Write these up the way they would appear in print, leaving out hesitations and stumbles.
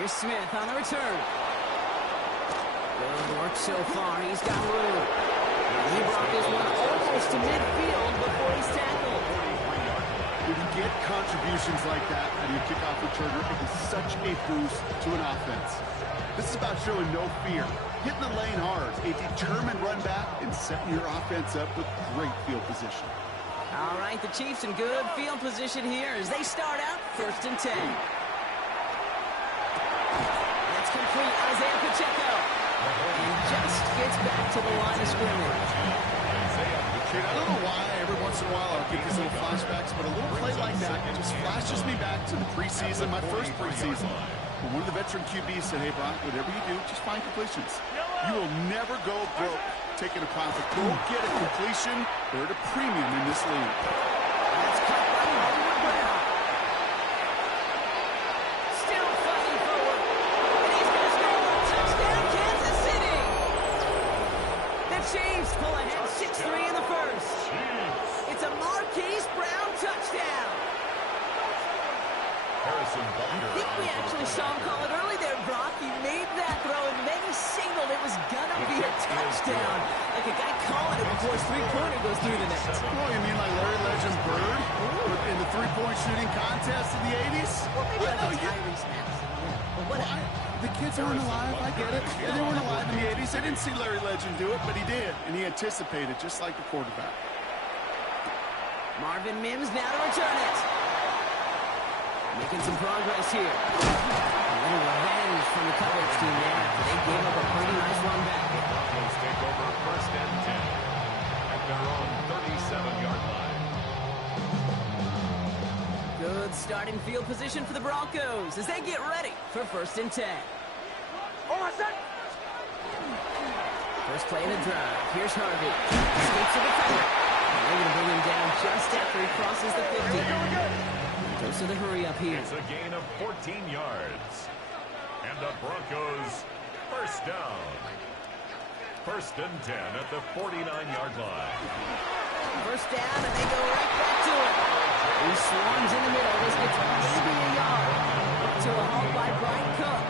Here's Smith on the return. Good work so far. He's got room. And he brought this one almost to midfield before he's tackled. When you get contributions like that out of your kickoff returner, it is such a boost to an offense. This is about showing no fear, hitting the lane hard, a determined run back, and setting your offense up with great field position. All right, the Chiefs in good field position here as they start out 1st and 10. That's complete. Isaiah Pacheco. And just gets back to the line of scrimmage. I don't know why every once in a while I'll get these little flashbacks, but a little play like that just flashes me back to the preseason, my first preseason. When one of the veteran QBs said, hey, Brock, whatever you do, just find completions. You will never go broke taking a profit. Go get a completion. They're at a premium in this league. That's caught by Hollywood Brown. Still fighting forward. And he's going to score a touchdown, Kansas City. The Chiefs pull ahead 6-3 in the first. It's a Marquise Brown touchdown. I think we actually saw him call it early there, Brock. He made that throw, and then he signaled it was going to be a touchdown. Like a guy calling it before his three-pointer goes through the net. Oh, you mean like Larry Legend Bird in the three-point shooting contest in the 80s? Well, maybe that's Tyrese Maxey. The kids aren't alive, I get it. And they weren't alive in the 80s. They didn't see Larry Legend do it, but he did. And he anticipated, just like the quarterback. Marvin Mims now to return it. Making some progress here. A little revenge from the coverage team there after they gave up a pretty nice run back. The Broncos take over 1st and 10 at their own 37-yard line. Good starting field position for the Broncos as they get ready for 1st and 10. First play of the drive. Here's Harvey. Escapes the defender. And they're going to bring him down just after he crosses the 50. Goes to the hurry up here. It's a gain of 14 yards. And the Broncos 1st down. 1st and 10 at the 49-yard line. 1st down, and they go right back to it. He swarms in the middle. This gets maybe a yard. Up to a halt by Brian Cook.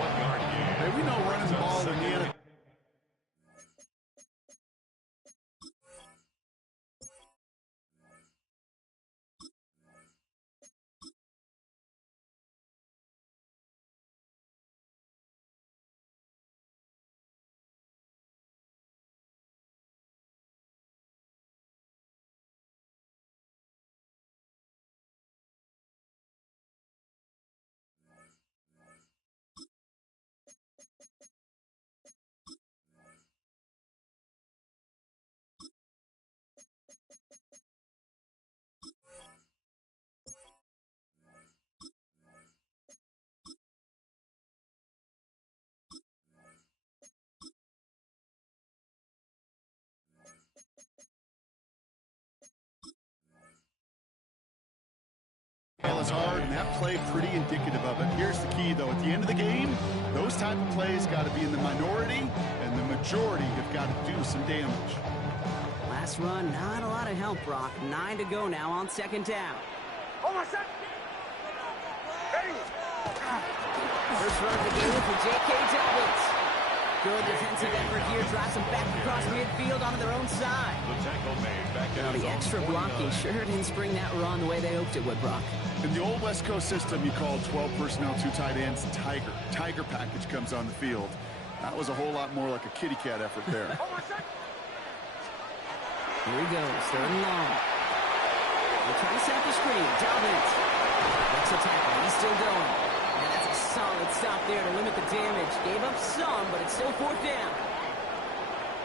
1-yard gain. Hey, we know running the ball when you get it. Is hard, and that play pretty indicative of it. Here's the key, though. At the end of the game, those type of plays got to be in the minority, and the majority have got to do some damage. Last run, not a lot of help, Brock. 9 to go now on 2nd down. First run of the game for J.K. Dobbins. Good defensive effort here. Drives them back across midfield onto their own side. The tackle made back Well, the extra blocking sure didn't spring that run the way they hoped it would, Brock. In the old West Coast system, you called 12 personnel, 2 tight ends, Tiger. Tiger package comes on the field. That was a whole lot more like a kitty cat effort there. Here he goes, 3rd and long. They're trying to set up the screen. Dobbins makes a tackle. He's still going. And that's a solid stop there to limit the damage. Gave up some, but it's still 4th down.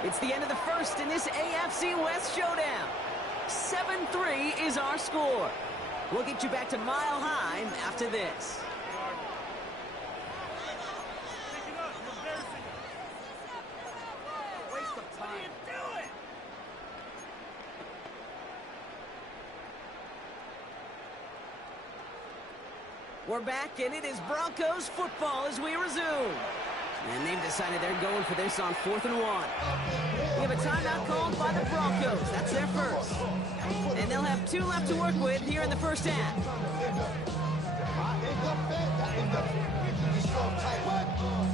It's the end of the first in this AFC West showdown. 7-3 is our score. We'll get you back to Mile High after this. Waste of time. We're back, and it is Broncos football as we resume. And they've decided they're going for this on 4th and 1. We have a timeout called by the Broncos. That's their first. And they'll have 2 left to work with here in the first half. soft type.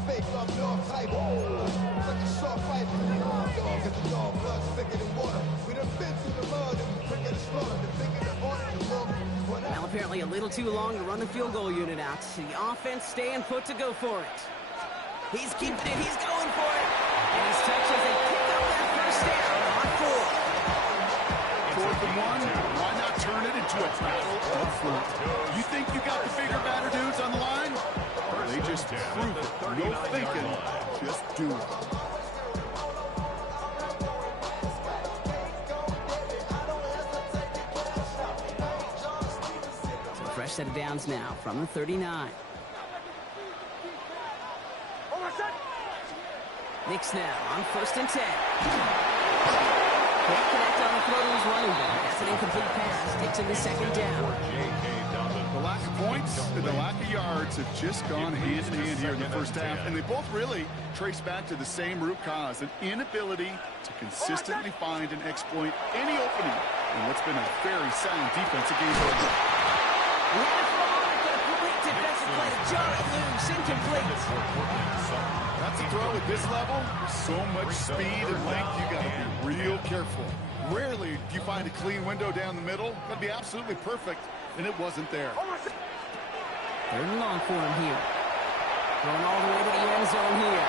Fake up north type. Like a shark fight. Dog, if the dog blood's thicker than water. We done been through the mud and we quicker to slaughter. The bigger the order, the more. Well, apparently a little too long to run the field goal unit out. The offense staying put to go for it. He's keeping it. He's going for it. And he's touched as they pick up that first down on 4. 4th and 1. Why not turn it into a battle up front? You think you got the bigger, badder dudes on the line? They just prove it. No thinking. Just do it. Fresh set of downs now from the 39. Knicks now on 1st and 10. Can't connect on the throw to his running back. That's an incomplete pass. Takes him to 2nd down. The lack of points and the lack of yards have just gone hand in hand here in the first half, and they both really trace back to the same root cause, an inability to consistently find and exploit any opening in what's been a very sound defensive game. He had it for a moment, but a complete defensive play to jar it loose, incomplete. That's a throw at this level. So much speed and length, you got to be real careful. Rarely do you find a clean window down the middle. Got to be absolutely perfect, and it wasn't there. 3rd and long for him here. Going all the way to the end zone here.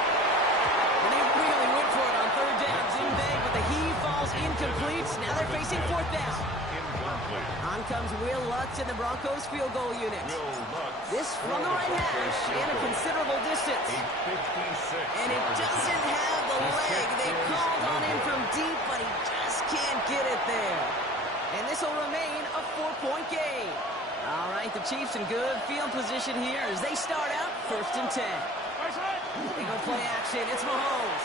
And they really went for it on 3rd down, didn't they? But the heave falls incomplete. Now they're facing 4th down. On comes Will Lutz in the Broncos field goal unit. This from the right hash in a considerable distance. And it doesn't have the leg. They called on him from deep, but he just can't get it there. And this will remain a 4-point game. All right, the Chiefs in good field position here as they start out 1st and 10. They go play action. It's Mahomes.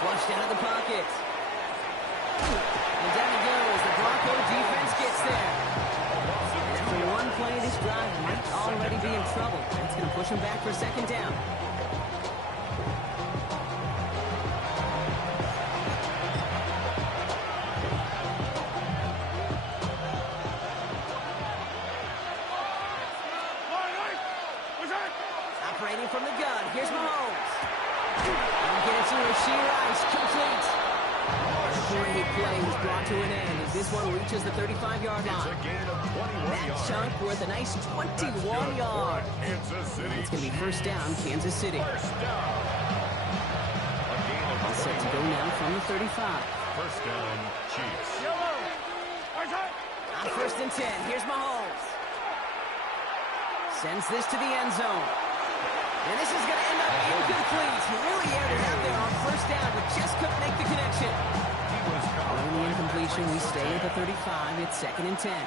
Flushed out of the pocket. And down he goes. The Bronco defense gets there. And after one play, this drive might already be in trouble. That's going to push him back for 2nd down. Operating from the gun. Here's Mahomes. And get it to Rashee Rice. Complete. Great play was brought to an end as this one reaches the 35-yard line. That chunk worth a nice 21 yards. It's going to be 1st down, Kansas City. All set to go now from the 35. 1st down, Chiefs. On 1st and 10, here's Mahomes. Sends this to the end zone. And this is going to end up incomplete. He really aired it out there on 1st down, but just couldn't make the connection. Following the incompletion, we stay at the 35. It's 2nd and 10. Out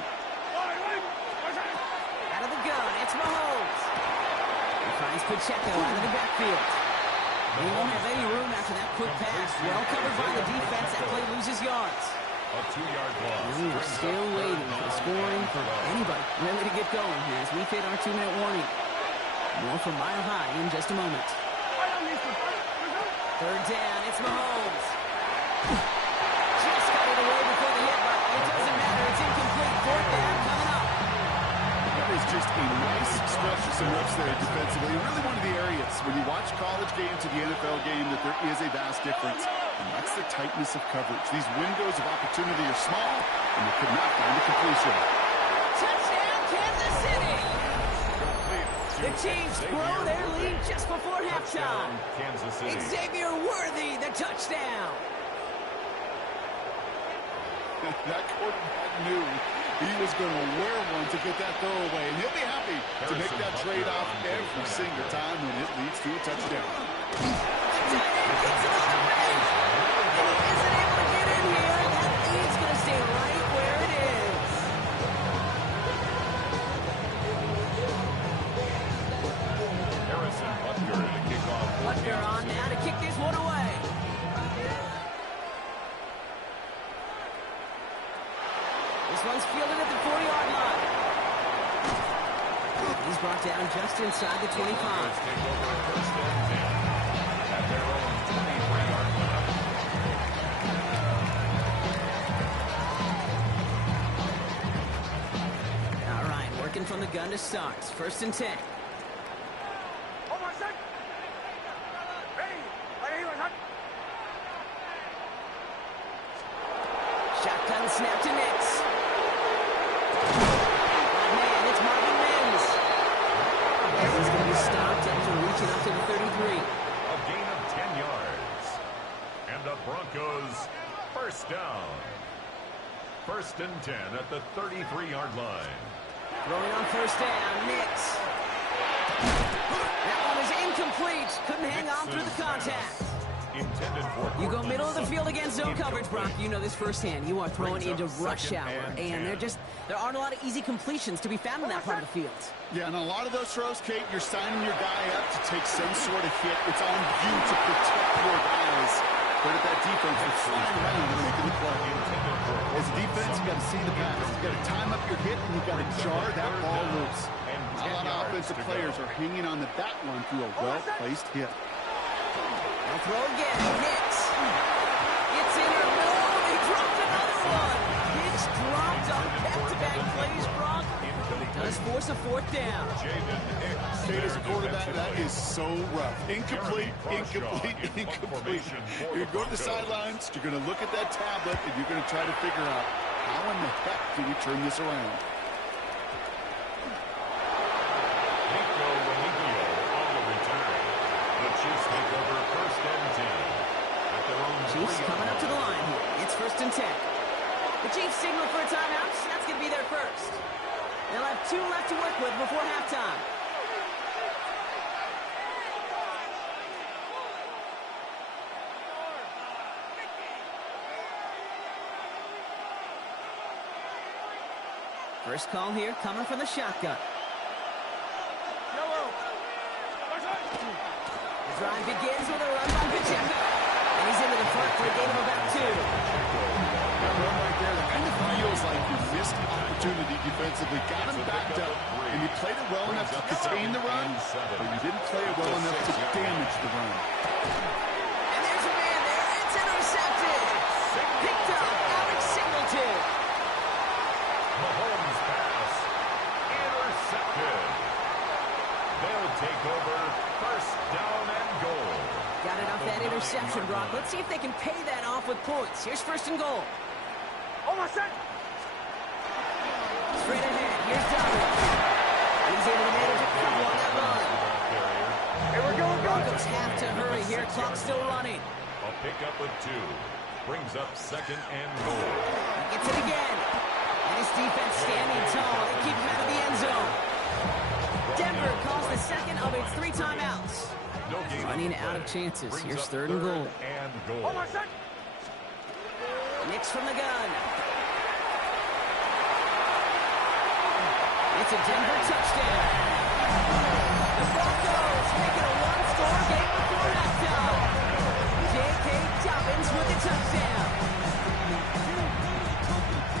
of the gun, it's Mahomes. He finds Pacheco out of the backfield. He won't have any room after that quick pass. Well covered by the defense. That play loses yards. A 2-yard loss. We're still waiting for the scoring for anybody ready to get going as we hit our 2-minute warning. More from Mile High in just a moment. 3rd down, it's Mahomes. Just got it away before the hit, but it doesn't matter. It's incomplete. 4th down coming up. That was just a nice stretch of some reps there defensively. And really one of the areas when you watch college game to the NFL game that there is a vast difference. And that's the tightness of coverage. These windows of opportunity are small, and they could not find a completion. Touchdown, Kansas City! The Chiefs grow their lead just before halftime. Kansas City. Xavier Worthy, the touchdown. That quarterback knew he was going to wear one to get that throw away, and he'll be happy to make that trade-off every single time when it leads to a touchdown. The tight end gets it all the way. And he isn't able to get in here. That lead's going to stay right where it is. Harrison Butker to kick off. Butker on now to kick this one away. This one's fielded at the 40-yard line. He's brought down just inside the 25. Take over 1st and 10 at their own 23-yard line. All right, working from the gun to start. 1st and 10. Shotgun snap to Nix. Oh, man, it's Marvin Mims. As he's going to be stopped after reaching up to the 33. A gain of 10 yards. And the Broncos first down. First and 10 at the 33-yard line. Throwing on first down, Nix. That one is incomplete. Couldn't hang on through the contact. Intended for You go middle of the field against zone coverage, Brock. You know this firsthand. You are throwing into rush hour, and there aren't a lot of easy completions to be found in that part of the field. Yeah, and a lot of those throws, Kate, you're signing your guy up to take some sort of hit. It's on you to protect your guys. But at that defense, they're flying around and making the play. As a defense, you got to see the pass. You got to time up your hit, and you got to jar that ball loose. A lot of offensive players are hanging on to that one through a well-placed hit. They'll throw again. Nix. It's in or no. They dropped another one. Nix dropped on back-to-back plays, Brock. Does force a fourth down. Kate, as a quarterback, that is so rough. Incomplete, incomplete, incomplete. You're going to the sidelines, you're going to look at that tablet, and you're going to try to figure out how in the heck do we turn this around. Nico Remigio on the return. The Chiefs take over first and 10. At their own Chiefs 3-yard coming up to the line. line here. It's first and 10. The Chiefs signal for a timeout. That's going to be their first. They'll have 2 left to work with before halftime. First call here coming from the shotgun. The drive begins with a run by Pacheco. And he's into the front for a gain of about 2. That run right there, that kind of feels like you missed the opportunity defensively. Got him backed up, and you played it well enough to contain the run, but you didn't play it well enough to damage the run. And there's a man there. It's intercepted. Picked up. Alex Singleton. Mahomes pass. Intercepted. They'll take over first down and goal. Got it off that interception, Brock. Let's see if they can pay that off with points. Here's first and goal. Straight ahead. Here's Dobbins. He's able to manage a couple on that run. Broncos have to hurry here. Clock's still running. A pickup of 2. Brings up second and goal. Gets it again. And his defense standing tall. They keep him out of the end zone. Denver calls the second of its 3 timeouts. No gain. Running out of chances. Brings Here's up third and goal. and goal. Nix from the gun. It's a Denver touchdown. The Broncos make it a one-score game before halftime. J.K. Dobbins with the touchdown.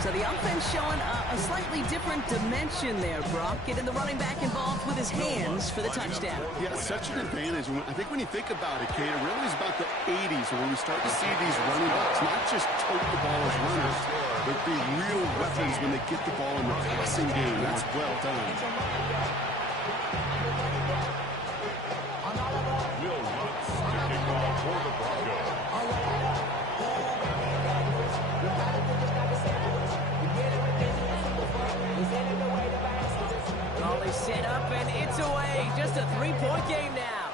So the offense showing a slightly different dimension there, Brock. Getting the running back involved with his hands for the touchdown. Yeah, such an advantage. I think when you think about it, Kate, it really is about the 80s when we start to see these running backs not just tote the ball as runners, but be real weapons when they get the ball in the passing game. That's well done. Will Lutz to kick off for the Broncos. Ball is set up and it's away. Just a 3-point game now.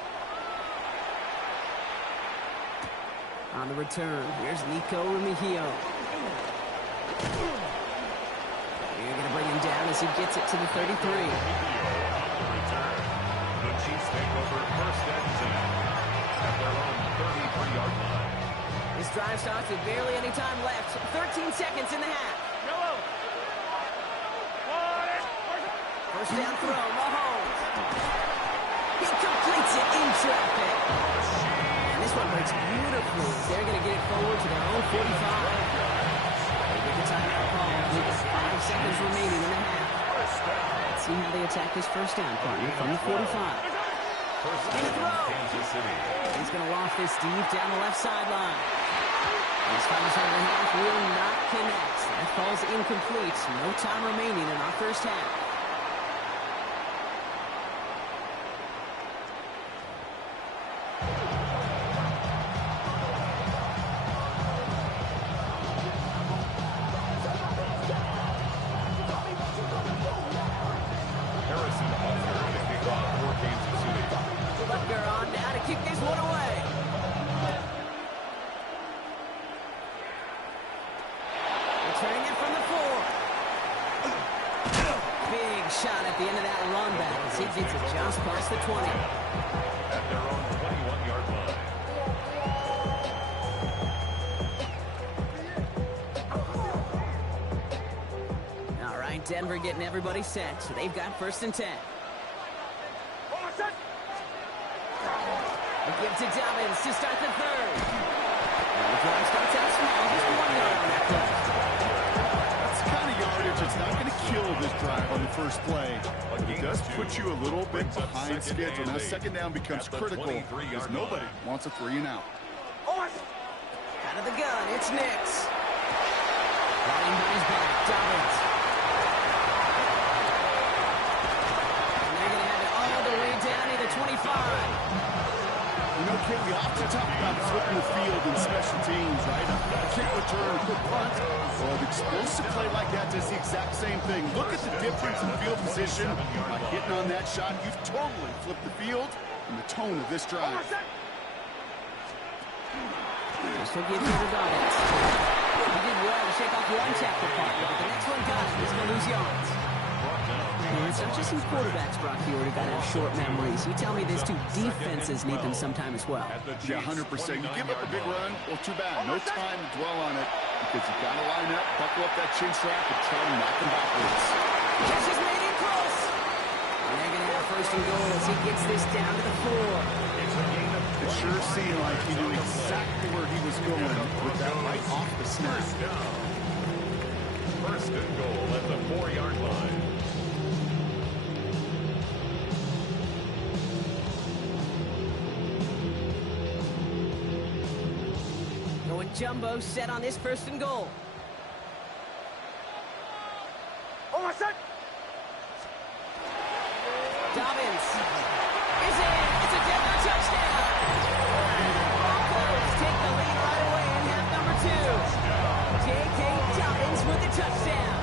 On the return, here's Nico Remigio. You're going to bring him down as he gets it to the 33. On the return. The Chiefs take over first and 10 at their own 33-yard line. This drive starts with barely any time left. 13 seconds in the half. First down throw, Mahomes. He completes it in traffic. And this one breaks beautifully. They're going to get it forward to their own 45. They get the timeout call with 5 seconds remaining in the half. Let's see how they attack this first down, partner, from the 45. First And a down, throw. Kansas City. He's going to loft this deep down the left sideline. This final shot of the half will not connect. That falls incomplete. No time remaining in our first half. at the end of that run back as he gets it just past the 20. At their own 21-yard line. All right, Denver getting everybody set, so they've got 1st and 10. They give to Dobbins to start the 3rd. And the drive starts out small, just 1 yard on that play. That's the kind of yardage that's not going to kill this drive on the first play. But it does put you a little bit behind schedule. Now, 2nd down becomes critical because nobody wants a 3 and out. Out of the gun, it's Nix. Running by his back, Dobbins. And they're going to have it all the way down to the 25. You know, Kid, we often talk about flipping the field in special teams, right? A kick return, a quick punt, or an explosive play like that does the exact same thing. Look at the difference in field position. By hitting on that shot, you've totally flipped the field and the tone of this drive. This will give you to Dobbins. He did well to shake off one tackle partner, but the next one got him. He's going to lose yards. And it's not just some quarterbacks, Brock, here who got to have short memories. You tell me these two defenses need them sometime as well. Yeah, 100%. You give up a big run, well, too bad. No time to dwell on it because you've got to line up, buckle up that chin strap, and try to knock them backwards. This has made it close. And they're going to have 1st and goal as he gets this down to the 4. It sure seemed like he knew exactly where he was going with that right off the snap. 1st and goal at the 4-yard line. Going jumbo set on this 1st and goal. Dobbins is in. It's a Denver touchdown. Broncos take the lead right away in half number 2. J.K. Dobbins with the touchdown.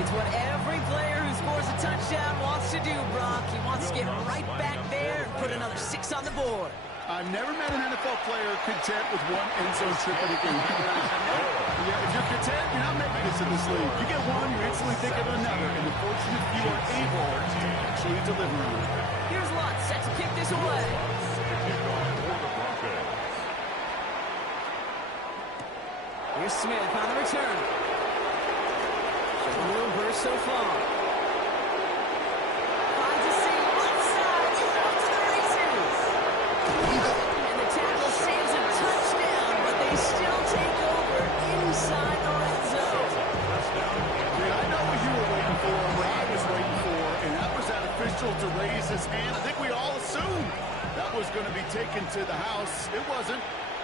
It's what every player who scores a touchdown wants to do, Brock. He wants to get right back there and put another 6 on the board. I've never met an NFL player content with one end zone trip in a game. Yeah, if you're content, you're not making this in this league. You get one, you instantly think of another, and the fortunate few are able to actually deliver on it. Here's Lutz set to kick this away. Here's Smith on the return. Showing a little burst so far. Finds a seam left side. He's off to the races. And the tackle saves a touchdown, but they still take over inside the red zone. Yeah, I know what you were waiting for, what I was waiting for, and that was that official to raise his hand. I think we all assumed that was going to be taken to the house. It wasn't,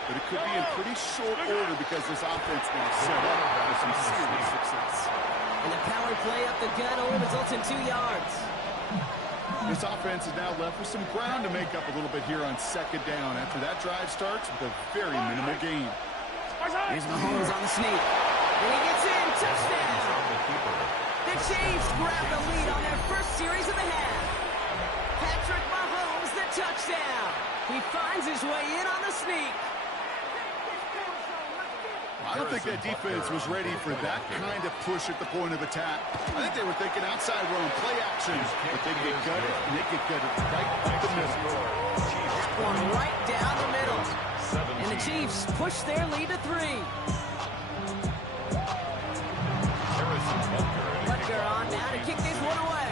but it could be in pretty short order because this offense now set up for some serious success. And the power play up the gut only results in 2 yards. This offense is now left with some ground to make up a little bit here on 2nd down after that drive starts with a very minimal gain. Here's Mahomes on the sneak. And he gets in. Touchdown. The Chiefs grab the lead on their first series of the half. Patrick Mahomes, the touchdown. He finds his way in on the sneak. I don't think that defense was ready for that kind of push at the point of attack. I think they were thinking outside run, play action, but they get gutted, and they get gutted right up the middle. That one right down the middle. And the Chiefs push their lead to 3. Butker on now to kick this one away.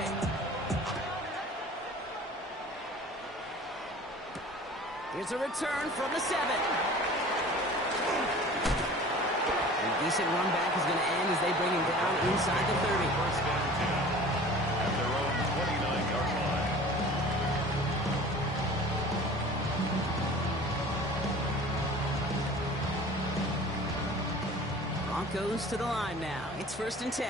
Here's a return from the 7. A decent run back is going to end as they bring him down inside the 30. 1st and 10 at their own 29-yard line. Broncos to the line now. It's 1st and 10.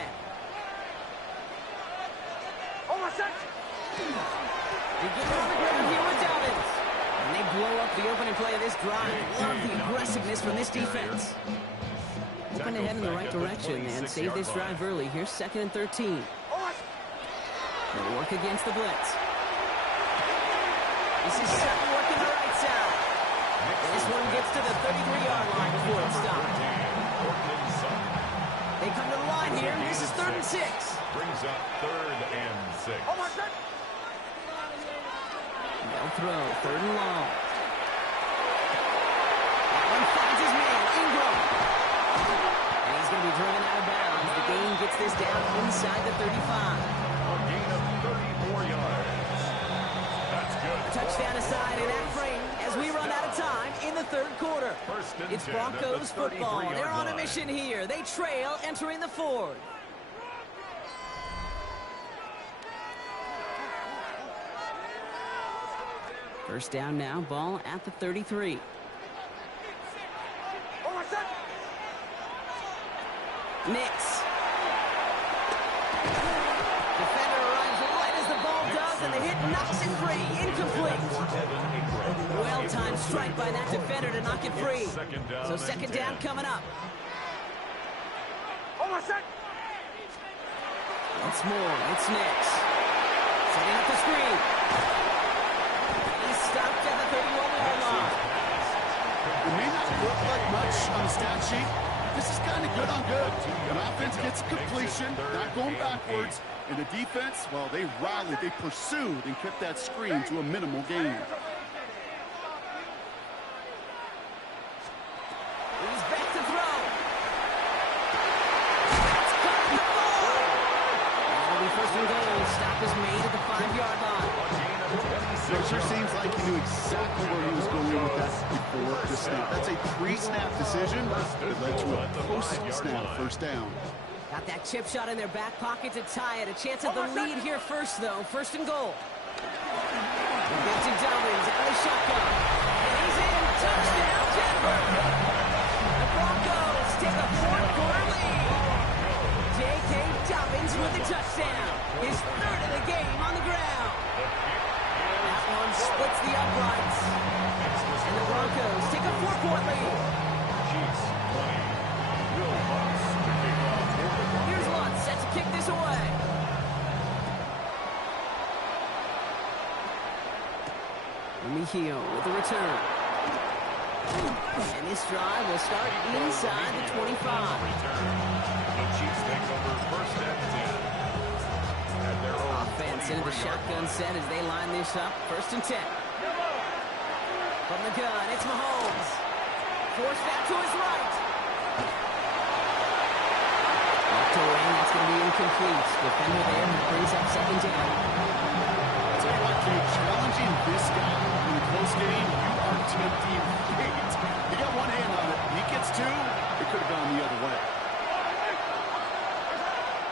They get on the ground here with Dobbins. And they blow up the opening play of this drive. Love the aggressiveness from this defense. Hoping to head in the right direction and save this drive early. Here's 2nd and 13. They'll work against the blitz. This is Sutton working the right side. And this one gets to the 33-yard line before it's stopped. They come to the line here. This is 3rd and 6. Brings up the third quarter. First and It's 10 at the Broncos football. 33-yard They're on a line. mission here. They trail entering the fourth. First down now, ball at the 33. Nix. Defender arrives right as the ball does, and the hit knocks it free. Incomplete. Well-timed strike by that defender to knock it free. So second down coming up. Once more, it's Nix. Setting up the screen. He's stopped at the 31-yard line. It may not look like much on the stat sheet. This is kind of good on good. The offense gets a completion, not going backwards. And the defense, well, they rallied, they pursued, and kept that screen to a minimal gain. He's back to throw. That's caught in the ball. That'll be first and goal. Stop is made at the 5-yard line. So it sure seems like he knew exactly where he was going with that before the snap. That's a pre-snap decision that led to a post-snap first down. Got that chip shot in their back pocket to tie it. A chance at the lead here first, though. First and goal. Back to Dobbins out of the shotgun. And he's in. Touchdown, Denver. The Broncos take a fourth-quarter lead. J.K. Dobbins with the touchdown. His third of the game on the ground. That one splits the uprights. And the Broncos take a 4-point lead. Here's Lutz set to kick this away. Mejio with the return. And this drive will start inside the 25. The Chiefs take over first and 10. At their own Offense into the 23-yard shotgun line. set as they line this up. First and 10. From the gun, it's Mahomes. Forced out to his right. Knocked away, that's going to be incomplete. Defender there brings up second down. I'll tell you what, Kate, challenging this guy in a close game, you are tempting fate. He got one hand on it. He gets two, it could have gone the other way.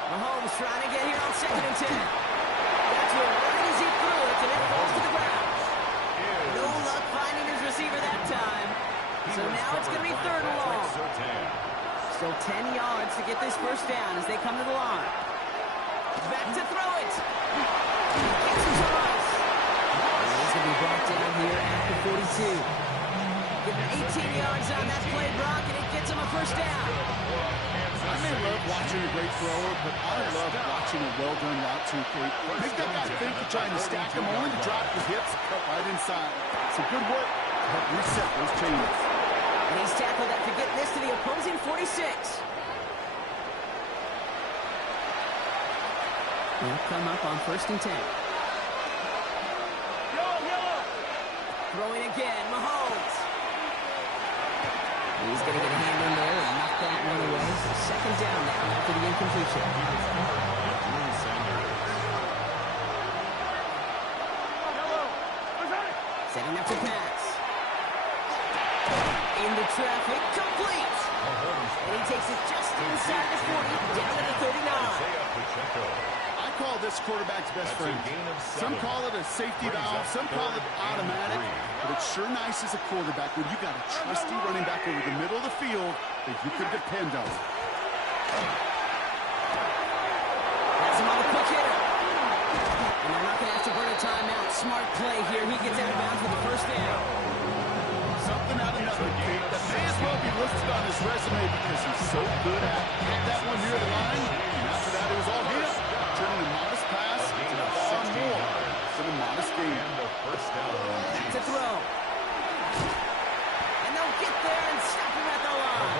Mahomes trying to get here on second and 10. That's where right as he threw it, and it falls to the ground. No luck finding his receiver that time. So now it's going to be third and long. Still 10 yards to get this first down as they come to the line. Back to throw it. Gets him to Rice. And he's going to be brought down here at the 42. Getting 18 yards on that play, Brock, and it gets him a first down. I may love watching a great thrower, but I love watching a well-done route too, Kate. Make that guy think you're trying to stack him, only to drop his hips, cut right inside. Some good work to help reset those chains. And he's tackled after getting this to the opposing 46. They'll come up on first and 10. Throwing again, Mahomes. He's going to get a hand in there and knock that one away. So second down now after the incompletion. Setting up to pass. Into traffic, complete. And he takes it just inside the 40, down to the 39. I call this quarterback's best friend. Some call it a safety valve, some call it automatic, but it's sure nice as a quarterback when you got a trusty running back over the middle of the field that you can depend on. Has him on the quick hitter. And they're not going to have to burn a timeout. Smart play here. He gets out of bounds with the first down. Something out of nothing, Kate. That may as well be listed on his resume because he's so good at it. Hit that one near the line, and after that it was all him. Turning a modest pass into a far more than a modest gain. Back to throw. And they'll get there and stop him at the line.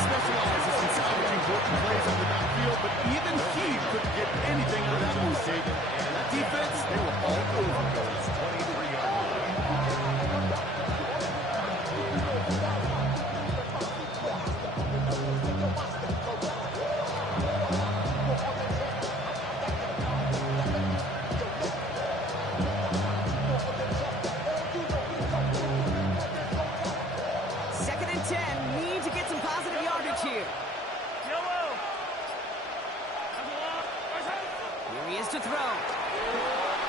Specializes in salvaging broken plays on the backfield, but even he couldn't get anything out of that one, Kate. And that defense, they were all over. to throw.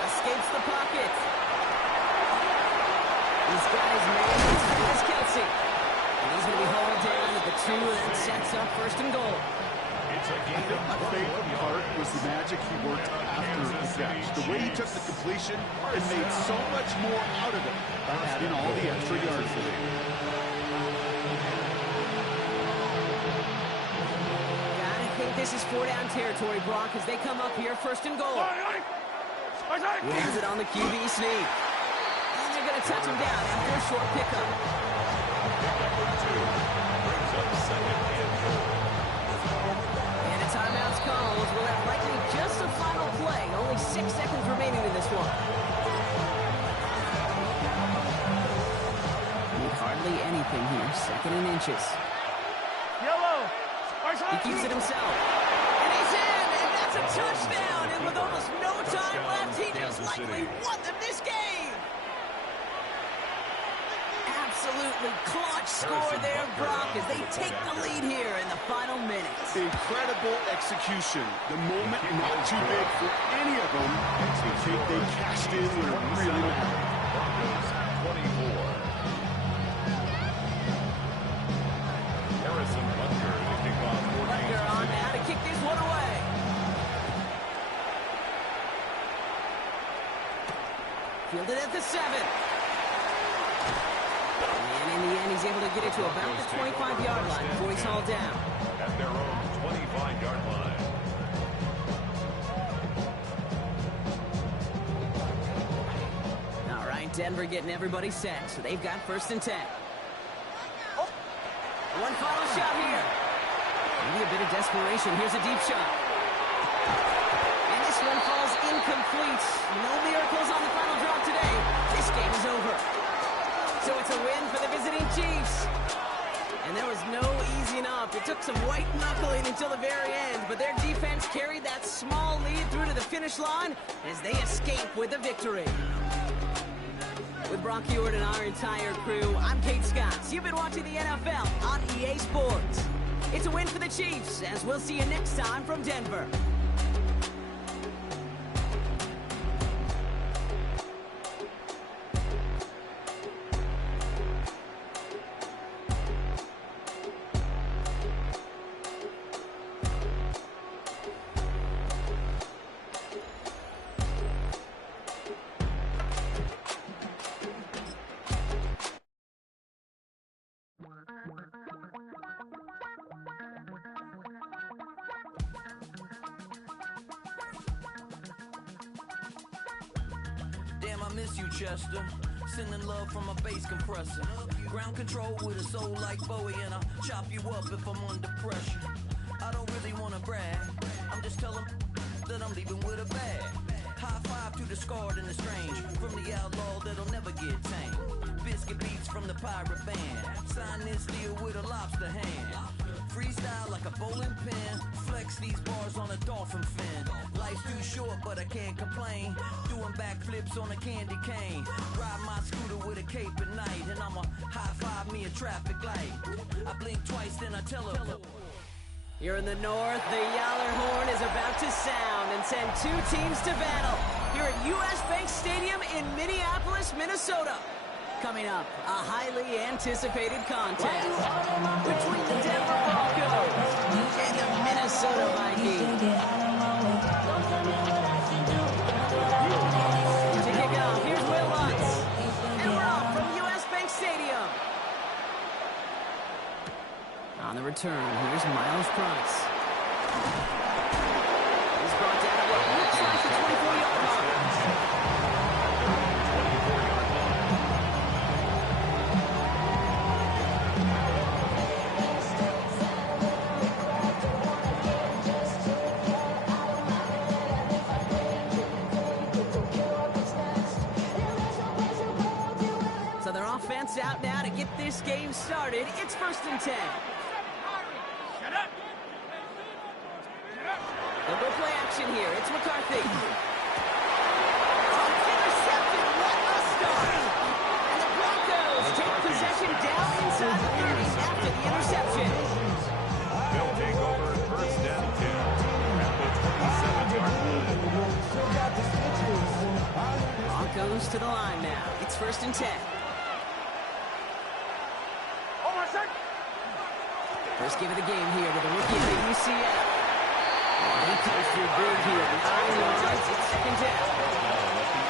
Escapes the pocket. This guy's man is Kelsey. And he's going to be hauled down at the 2 and sets up 1st and goal. It's a gain of My favorite part was the magic he worked after the catch. The way he took the completion and made so much more out of it by adding all the extra yards to it. Gotta think this is 4-down territory, Brock, as they come up here 1st and goal. Wins it on the QB sneak. And they're going to touch him down after a short pickup. number 2. Brings up 2nd and goal. And a timeout's called. We'll have likely just a final play. Only 6 seconds remaining in this one. With hardly anything here. 2nd and inches. He keeps it himself. And he's in! And that's a touchdown! And with almost no time left, he just likely won them this game! Absolutely clutch score there, Brock, as they take the lead here in the final minutes. Incredible execution. The moment not too big for any of them. I think they cashed in when it really mattered. Broncos 24. Harrison Butker to kick off 14. Butker on now to kick this one away. Fielded at the 7. And in the end, he's able to get it to about the 25-yard line before he's hauled down. At their own 25-yard line. All right, Denver getting everybody set, so they've got 1st and 10. One final shot here. Maybe a bit of desperation. Here's a deep shot. And this one falls incomplete. No miracles on the final drop today. This game is over. So it's a win for the visiting Chiefs. And there was no easing up. It took some white knuckling until the very end, but their defense carried that small lead through to the finish line as they escape with a victory. With Brock Huard and our entire crew, I'm Kate Scott. You've been watching the NFL on EA Sports. It's a win for the Chiefs, as we'll see you next time from Denver. Damn, I miss you, Chester. Sending love from a bass compressor. Ground control with a soul like Bowie, and I'll chop you up if I'm under pressure. I don't really want to brag. I'm just telling that I'm leaving with a bag. High five to the scarred and the strange. From the outlaw that'll never get tamed. Biscuit beats from the pirate band. Sign this deal with a lobster hand. Freestyle like a bowling pin. Flex these bars on a dolphin fin. Life's too short, but I can't complain. Doing backflips on a candy cane. Ride my scooter with a cape at night. And I'ma high five me a traffic light. I blink twice, then I teleport. Here in the north, the Yaller horn is about to sound and send 2 teams to battle here at U.S. Bank Stadium in Minneapolis, Minnesota. Coming up, a highly anticipated contest between the Denver Broncos and the Minnesota Vikings. To kick off, here's Will Lutz. And we're off from U.S. Bank Stadium. On the return, here's Miles Price. He's brought down at what looks like the 24-yard line. So their offense out now to get this game started. It's 1st and 10. They'll go play action here. It's McCarthy. Intercepted. What a start. And the Broncos take possession down inside the 30 after the interception. They'll take over 1st and 10 at the Broncos to the line now. It's 1st and 10. First game of the game here with the rookie at the UCF. He comes through big here. 9 yards. It's 2nd down.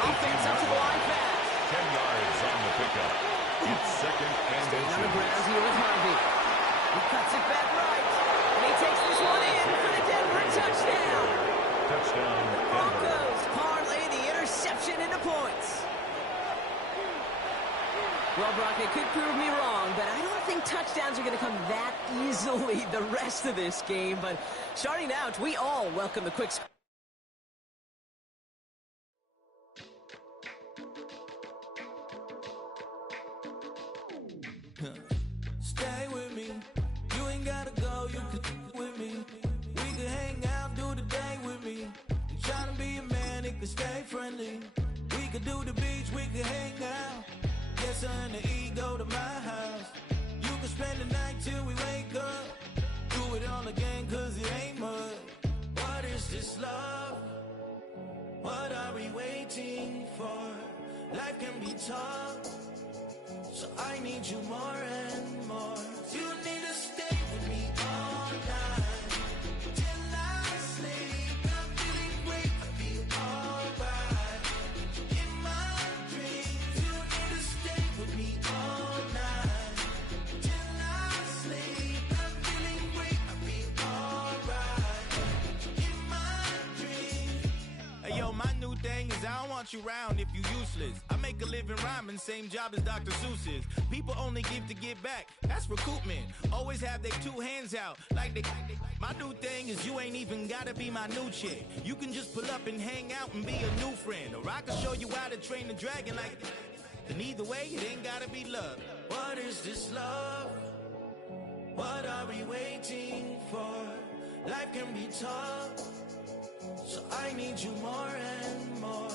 Offense up to the line fast. 10 yards on the pickup. It's 2nd and Staying on the 2. ground here with Harvey. He cuts it back right. And he takes this one in for the Denver touchdown. Touchdown, Denver. Broncos parlay the interception into points. Well, Brock, it could prove me wrong, but I don't think touchdowns are going to come that easily the rest of this game. But starting out, we all welcome the quick score. Stay with me. You ain't gotta go, you can with me. We can hang out, do the day with me. You tryna be a man, it can stay friendly. We could do the beach, we can hang out. Yes, and the ego to my house. You can spend the night till we wake up. Do it all again, cause it ain't mud. What is this love? What are we waiting for? Life can be tough, so I need you more and more. You need to stay with me all night till I sleep. I'm feeling great, I feel alright. In my dreams, you need to stay with me all night till I sleep. I'm feeling great, I feel alright. In my dreams. Hey yo, my new thing is I don't want you around if you useless. I make a living rhyming, same job as Dr. Seuss's. People only give to get back, that's recoupment. Always have their 2 hands out, like they. My new thing is you ain't even gotta be my new chick. You can just pull up and hang out and be a new friend. Or I can show you how to train the dragon like. And either way, it ain't gotta be love. What is this love? What are we waiting for? Life can be tough, so I need you more and more.